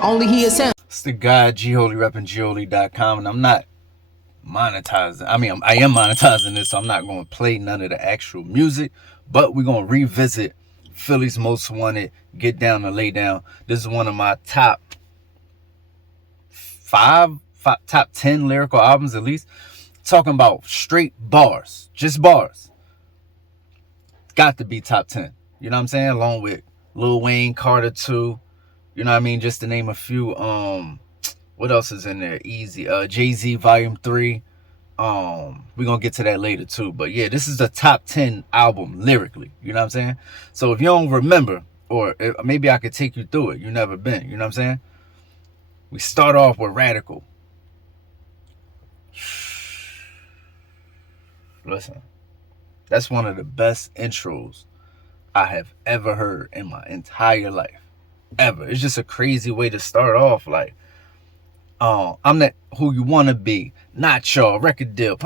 Only he is him. It's the guy G Holy repping Gholy.com, and I'm not monetizing. I mean, I am monetizing this, so I'm not going to play none of the actual music, but we're going to revisit Philly's Most Wanted, Get Down to Lay Down. This is one of my top top 10 lyrical albums, at least. Talking about straight bars, just bars. Got to be top 10. You know what I'm saying? Along with Lil Wayne, Carter 2. You know what I mean? Just to name a few. What else is in there? Easy. Jay-Z Volume 3. We're gonna get to that later too. But yeah, this is the top 10 album lyrically. You know what I'm saying? So if you don't remember, or maybe I could take you through it. You never been. You know what I'm saying? We start off with Radical. Listen, that's one of the best intros I have ever heard in my entire life. Ever. It's just a crazy way to start off. Like, I'm not who you want to be. Not y'all. Record deal.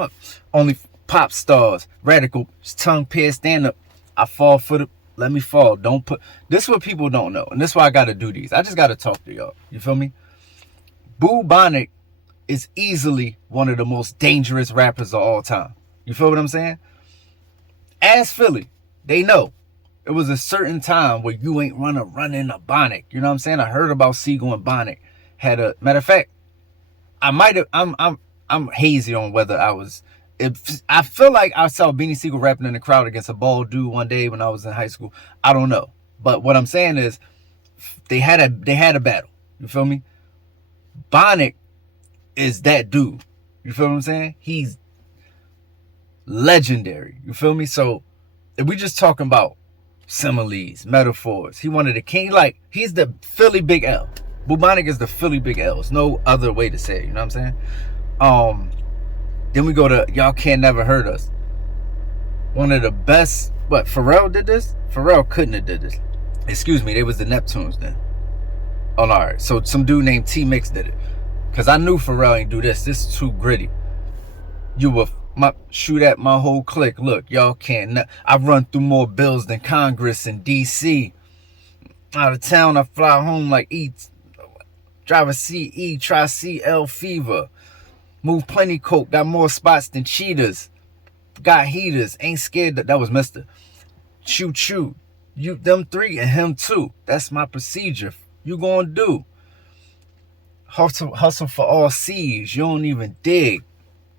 Only pop stars. Radical. Tongue pierced. Stand up. I fall for the... Let me fall. Don't put... This is what people don't know. And this is why I got to do these. I just got to talk to y'all. You feel me? Bubonic is easily one of the most dangerous rappers of all time. You feel what I'm saying? Ask Philly. They know. It was a certain time where you ain't running a Bonic. You know what I'm saying? I heard about Sigel and Bonic. Had a... Matter of fact, I might have... I'm hazy on whether I was... I feel like I saw Beanie Sigel rapping in the crowd against a bald dude one day when I was in high school. I don't know. But what I'm saying is, they had a battle. You feel me? Bonic is that dude. You feel what I'm saying? He's legendary. You feel me? So if we just talking about similes, metaphors, he one of the king. Like, he's the Philly Big L. Bubonic is the Philly Big L. There's no other way to say it. You know what I'm saying? Then we go to Y'all Can't Never Hurt Us. One of the best. What, Pharrell did this? Pharrell couldn't have did this. Excuse me, they was the Neptunes then. Oh, no, all right. So some dude named T-Mix did it. Because I knew Pharrell ain't do this. This is too gritty. You will shoot at my whole clique. Look, y'all can't. I run through more bills than Congress in D.C. Out of town, I fly home like drive a CE, try CL fever. Move plenty coke, got more spots than cheaters. Got heaters, ain't scared that was Mr. Choo. You, them three, and him too. That's my procedure. You gonna do. Hustle for all C's. You don't even dig.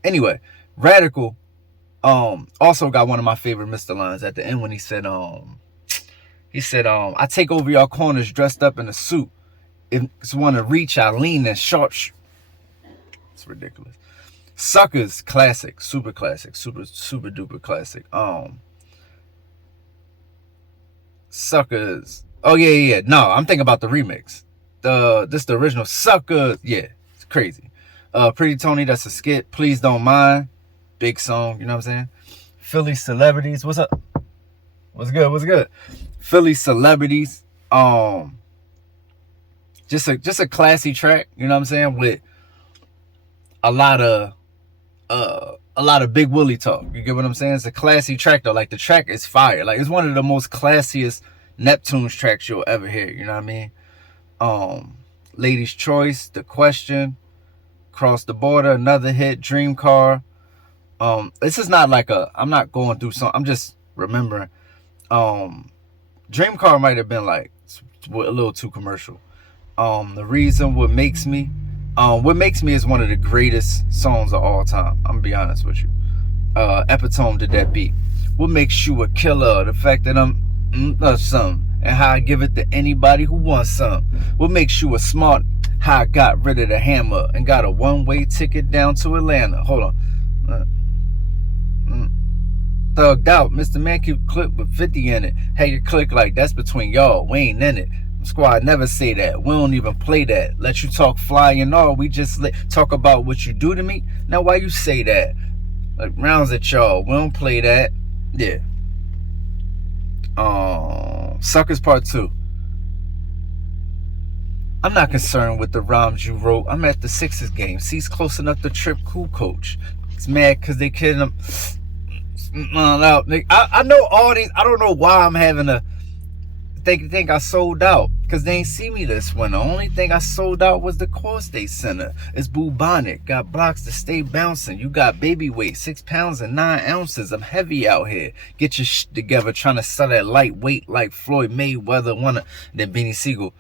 Anyway, Radical also got one of my favorite Mr. lines at the end when he said, I take over y'all corners dressed up in a suit. If it's want to reach, I lean and sharp. It's ridiculous. Suckers, classic, super duper classic. Suckers. Oh yeah. No, I'm thinking about the remix. The original Suckers. Yeah, it's crazy. Pretty Tony, that's a skit. Please Don't Mind. Big song, you know what I'm saying? Philly Celebrities. What's up? What's good? Philly Celebrities. Just a classy track, you know what I'm saying? With a lot of Big Willie talk. You get what I'm saying? It's a classy track though. Like, the track is fire. Like, it's one of the most classiest Neptunes tracks you'll ever hear. You know what I mean? Lady's Choice, The Question, Cross the Border, another hit, Dream Car. This is not like I'm not going through some. I'm just remembering. Dream Car might have been like a little too commercial. The Reason, What Makes Me. What Makes Me is one of the greatest songs of all time. I'm gonna be honest with you. Epitome did that beat. What makes you a killer? The fact that I'm some, and how I give it to anybody who wants some. What makes you a smart? How I got rid of the hammer and got a one-way ticket down to Atlanta. Hold on. Thugged out. Mr. Man keep clip with 50 in it. Hey, your click like that's between y'all. We ain't in it. Squad never say that. We don't even play that. Let you talk fly and all. We just talk about what you do to me. Now why you say that? Like, rounds at y'all. We don't play that. Yeah. Suckers Part 2. I'm not concerned with the rhymes you wrote. I'm at the Sixers game. Seats close enough to trip cool coach. He's mad because they kidding him. I know all these. I don't know why I'm having a think I sold out. Cause they ain't see me this winter. Only thing I sold out was the Core State Center. It's bubonic. Got blocks to stay bouncing. You got baby weight, 6 pounds and 9 ounces. I'm heavy out here. Get your shit together, trying to sell that lightweight like Floyd Mayweather. Then Beanie Siegel.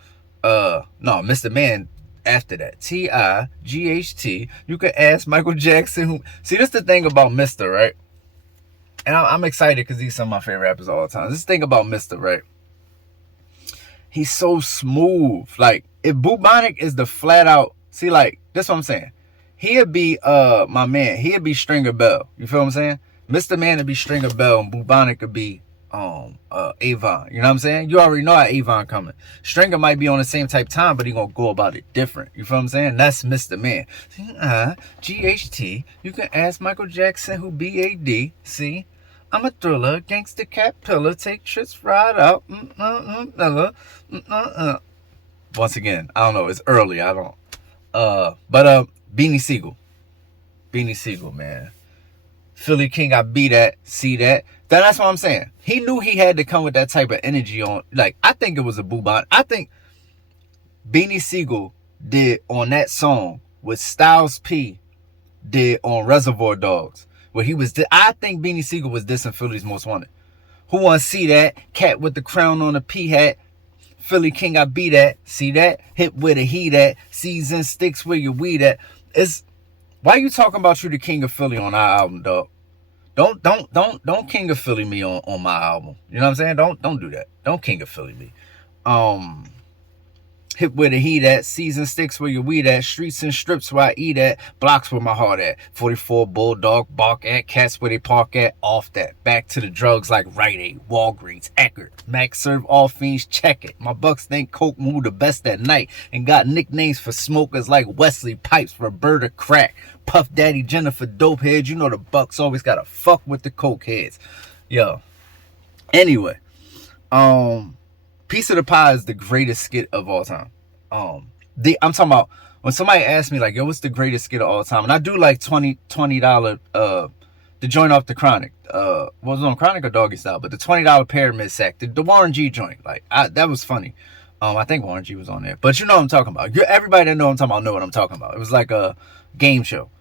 No, Mr. Man after that. T-I-G-H-T. You can ask Michael Jackson. See, this the thing about Mr., right? And I'm excited because he's some of my favorite rappers all the time. This thing about Mr., right? He's so smooth. Like, if bubonic is the flat out, see, like, that's what I'm saying. He'd be my man. He'd be Stringer Bell. You feel what I'm saying? Mr. Man would be Stringer Bell, and bubonic would be Avon. You know what I'm saying? You already know how Avon coming. Stringer might be on the same type time, but he gonna go about it different. You feel what I'm saying? That's Mr. Man. G-H-T. You can ask Michael Jackson who B-A-D. See? I'm a thriller, gangster cat pillar, take trips right out. Once again, I don't know, it's early, I don't. But Beanie Siegel. Beanie Siegel, man. Philly King, I be that, see that. That's what I'm saying. He knew he had to come with that type of energy on, like, I think it was a bubonic. I think Beanie Siegel did on that song what Styles P did on Reservoir Dogs. Where he was, I think Beanie Siegel was dissing Philly's Most Wanted. Who wanna see that? Cat with the crown on a P hat. Philly King, I be that. See that? Hit with a heat at. Season sticks where your weed at. It's, why you talking about you the King of Philly on our album, dog? Don't King of Philly me on my album. You know what I'm saying? Don't do that. Don't King of Philly me. Hip where the heat at, season sticks where your weed at, streets and strips where I eat at, blocks where my heart at, 44 Bulldog bark at, cats where they park at, off that, back to the drugs like Rite Aid, Walgreens, Eckerd, Max serve all fiends, check it. My bucks think Coke move the best at night, and got nicknames for smokers like Wesley Pipes, Roberta Crack, Puff Daddy, Jennifer Dopehead. You know the bucks always gotta fuck with the coke heads. Yo. Anyway, Piece of the Pie is the greatest skit of all time. I'm talking about when somebody asks me like, yo, what's the greatest skit of all time? And I do like $20 the joint off the Chronic. Was it on Chronic or Doggy Style? But the $20 Pyramid Sack, the Warren G joint, like that was funny. I think Warren G was on there, but you know what I'm talking about. Everybody that know what I'm talking about know what I'm talking about. It was like a game show.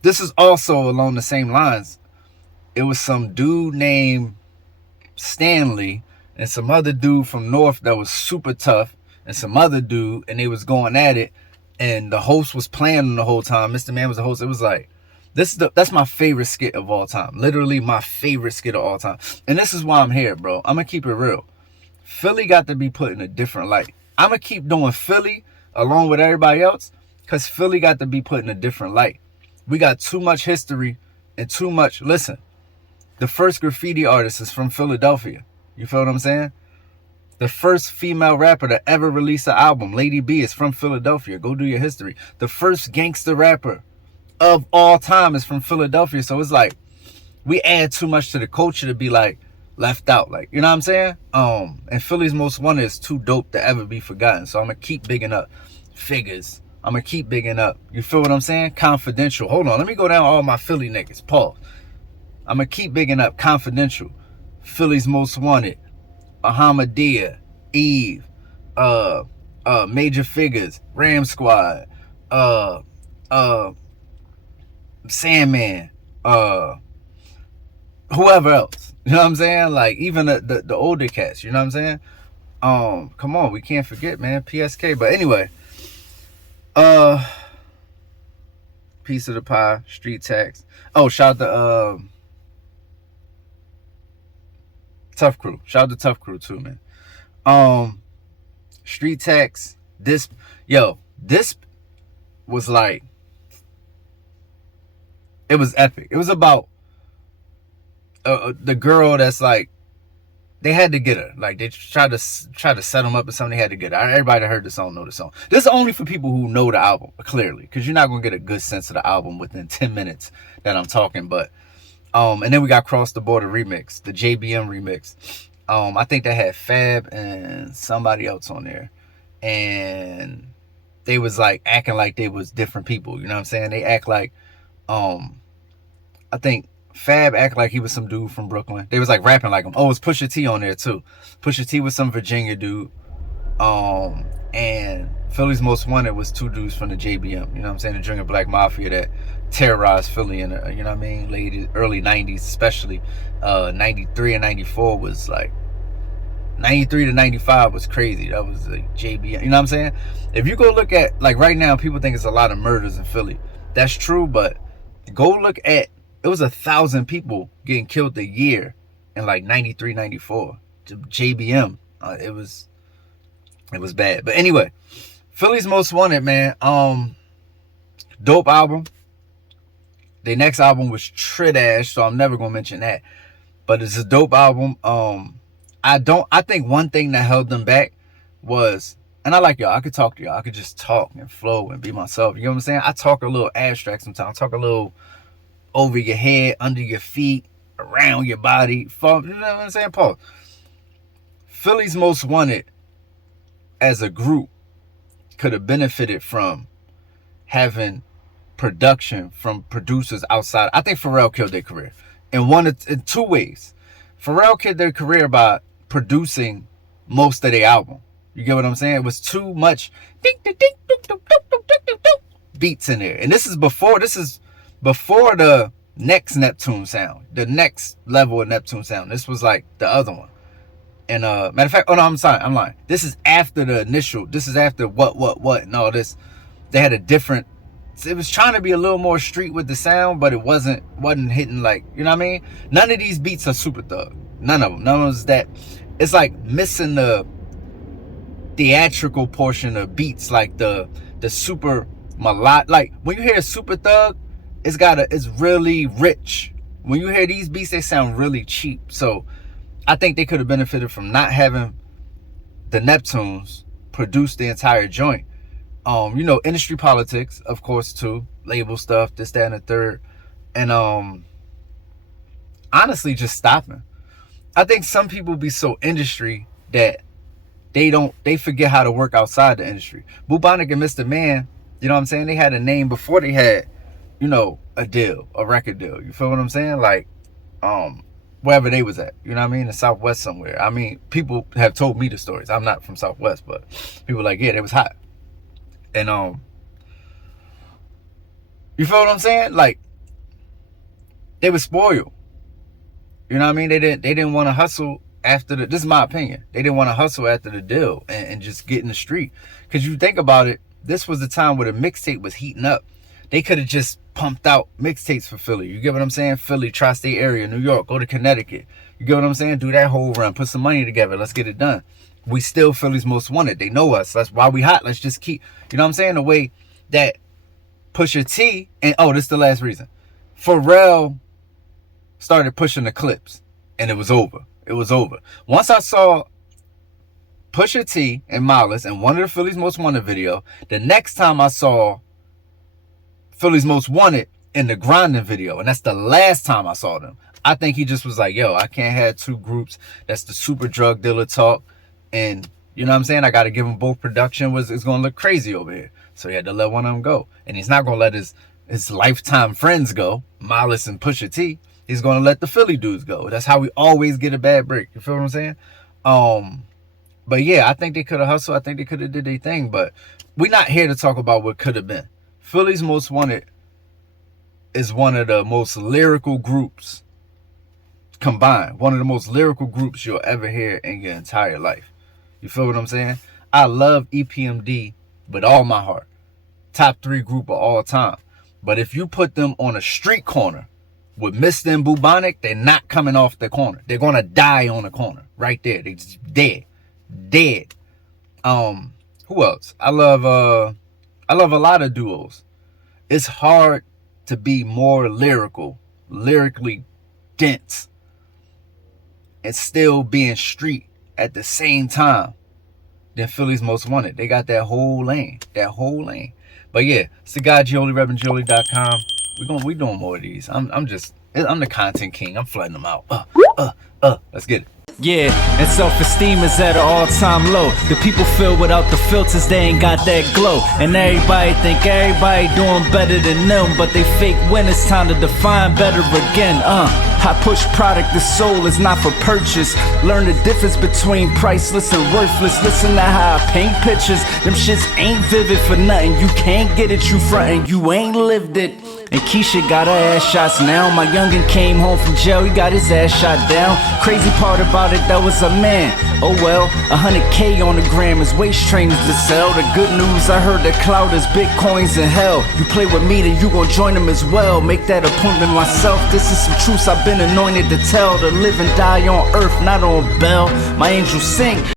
This is also along the same lines. It was some dude named Stanley and some other dude from North that was super tough, and some other dude, and they was going at it, and the host was playing the whole time. Mr. Man was the host. It was like, that's my favorite skit of all time. Literally my favorite skit of all time. And this is why I'm here, bro. I'm gonna keep it real. Philly got to be put in a different light. I'm gonna keep doing Philly along with everybody else, because Philly got to be put in a different light. We got too much history and too much, listen, the first graffiti artist is from Philadelphia. You feel what I'm saying? The first female rapper to ever release an album, Lady B, is from Philadelphia. Go do your history. The first gangster rapper of all time is from Philadelphia. So it's like, we add too much to the culture to be like left out. Like, you know what I'm saying? And Philly's Most Wanted is too dope to ever be forgotten. So I'm gonna keep bigging up Figures. I'm gonna keep bigging up. You feel what I'm saying? Confidential. Hold on, let me go down all my Philly niggas. Pause. I'm gonna keep bigging up Confidential, Philly's Most Wanted, Ahmadiyya, Eve, Major Figures, Ram Squad, Sandman, whoever else. You know what I'm saying? Like, even the older cats, you know what I'm saying? Come on, we can't forget, man. PSK. But anyway, Piece of the Pie, Street Tax. Oh, shout out to Tough Crew. Shout out to Tough Crew too, man. Street Tax. This was like, it was epic. It was about the girl that's like, they had to get her. Like, they tried to set them up or something. They had to get her. Everybody that heard the song know the song. This is only for people who know the album, clearly, because you're not gonna get a good sense of the album within 10 minutes that I'm talking. But and then we got Cross the Border remix, the JBM remix. I think they had Fab and somebody else on there, and they was like acting like they was different people. You know what I'm saying? They act like, I think Fab act like he was some dude from Brooklyn. They was like rapping like him. Oh, it's Pusha T on there too. Pusha T was some Virginia dude. And Philly's Most Wanted was two dudes from the JBM, you know what I'm saying, the Junior Black Mafia that terrorized Philly in the, you know what I mean, late early 90s, especially 93 and 94 was like, 93 to 95 was crazy. That was like JBM, you know what I'm saying? If you go look at, like right now, people think it's a lot of murders in Philly. That's true, but go look at, it was 1,000 people getting killed a year in like 93, 94. JBM, it was bad. But anyway, Philly's Most Wanted, man. Dope album. Their next album was Tridash, so I'm never gonna mention that. But it's a dope album. I think one thing that held them back was, and I like y'all, I could talk to y'all, I could just talk and flow and be myself. You know what I'm saying? I talk a little abstract sometimes. I talk a little over your head, under your feet, around your body. You know what I'm saying? Pause. Philly's Most Wanted as a group could have benefited from having production from producers outside. I think Pharrell killed their career in two ways. Pharrell killed their career by producing most of their album. You get what I'm saying? It was too much beats in there. And this is before the next Neptune sound, the next level of Neptune sound. This was like the other one. And matter of fact, oh no, I'm lying. This is after the initial. This is after what and all this. They had a different. It was trying to be a little more street with the sound, but it wasn't hitting like, you know what I mean? None of these beats are Super Thug. None of them. None of them is that. It's like missing the theatrical portion of beats, like the super melodic. Like when you hear Super Thug, it's really rich. When you hear these beats, they sound really cheap. So I think they could have benefited from not having the Neptunes produce the entire joint. You know, industry politics, of course, too. Label stuff, this, that, and the third. And honestly, just stopping. I think some people be so industry that they forget how to work outside the industry. Bubonic and Mr. Man, you know what I'm saying? They had a name before they had, you know, a record deal. You feel what I'm saying? Like, wherever they was at, you know what I mean? In Southwest somewhere. I mean, people have told me the stories. I'm not from Southwest, but people like, yeah, they was hot. And you feel what I'm saying? Like, they were spoiled. You know what I mean? They didn't want to hustle after this is my opinion. They didn't want to hustle after the deal and just get in the street. Because you think about it, this was the time where the mixtape was heating up. They could have just pumped out mixtapes for Philly. You get what I'm saying? Philly, tri-state area, New York, go to Connecticut. You get what I'm saying? Do that whole run. Put some money together. Let's get it done. We still Philly's Most Wanted. They know us. That's why we hot. Let's just keep, you know what I'm saying? The way that Pusha T, and this is the last reason. Pharrell started pushing the clips, and it was over. It was over. Once I saw Pusha T and Malice in one of the Philly's Most Wanted video, the next time I saw Philly's Most Wanted in the Grinding video, and that's the last time I saw them, I think he just was like, yo, I can't have two groups. That's the super drug dealer talk. And you know what I'm saying? I got to give him both production. It's going to look crazy over here. So he had to let one of them go. And he's not going to let his lifetime friends go, Malice and Pusha T. He's going to let the Philly dudes go. That's how we always get a bad break. You feel what I'm saying? But yeah, I think they could have hustled. I think they could have did their thing. But we're not here to talk about what could have been. Philly's Most Wanted is one of the most lyrical groups combined. One of the most lyrical groups you'll ever hear in your entire life. You feel what I'm saying? I love EPMD with all my heart. Top 3 group of all time. But if you put them on a street corner with Mr. and Bubonic, they're not coming off the corner. They're going to die on the corner. Right there. They just dead. Dead. Who else? I love a lot of duos. It's hard to be more lyrically dense, and still being street at the same time than Philly's Most Wanted. They got that whole lane. But yeah, it's the guy Jolie, ReverendJolie.com. We doing more of these. I'm the content king. I'm flooding them out. Let's get it. Yeah, and self-esteem is at an all-time low. The people feel without the filters, they ain't got that glow. And everybody think everybody doing better than them, but they fake when it's time to define better again. I push product, the soul is not for purchase. Learn the difference between priceless and worthless. Listen to how I paint pictures. Them shits ain't vivid for nothing. You can't get it, you frontin', you ain't lived it. And Keisha got her ass shots now. My youngin' came home from jail, he got his ass shot down. Crazy part about it, that was a man. Oh well, 100K on the gram is waist trainers to sell. The good news, I heard that cloud is bitcoins in hell. You play with me, then you gon' join them as well. Make that appointment myself, this is some truths I've been anointed to tell. To live and die on earth, not on Bell. My angels sing.